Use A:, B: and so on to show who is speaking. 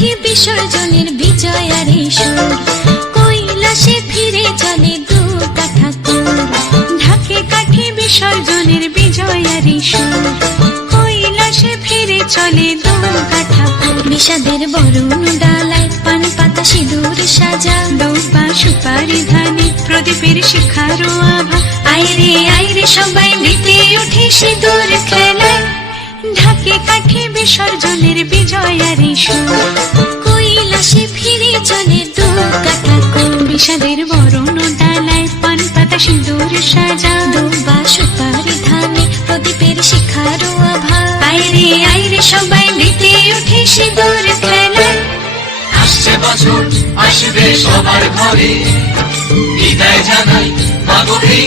A: বিসর্জনের সুর। কৈলাসে ফিরে চলে বিসর্জনের ফিরে চলে বিষাদের বরুণ ডালায় পান পাতা সিঁদুর সাজা। দৌপা সুপারি ধানে প্রদীপের শিখারো আভা। আইরে আইরে সবাই মেতে উঠে সিঁদুর খেলায়। ঢাকে কাঠে বিসর্জনের বিজয়ারে সুর। দু ঠাকুর। বিষাদের বরণ ডালায় পান পাতা সিঁদুর সাজা। দুবা সুপারি ধানে প্রদীপের শিখারো আভা আইরে আইরে সবাই মেতে উঠে সিঁদুর
B: আসছে বছর, আসবে সবার ঘরে। বিদায় জানাই মাগো করে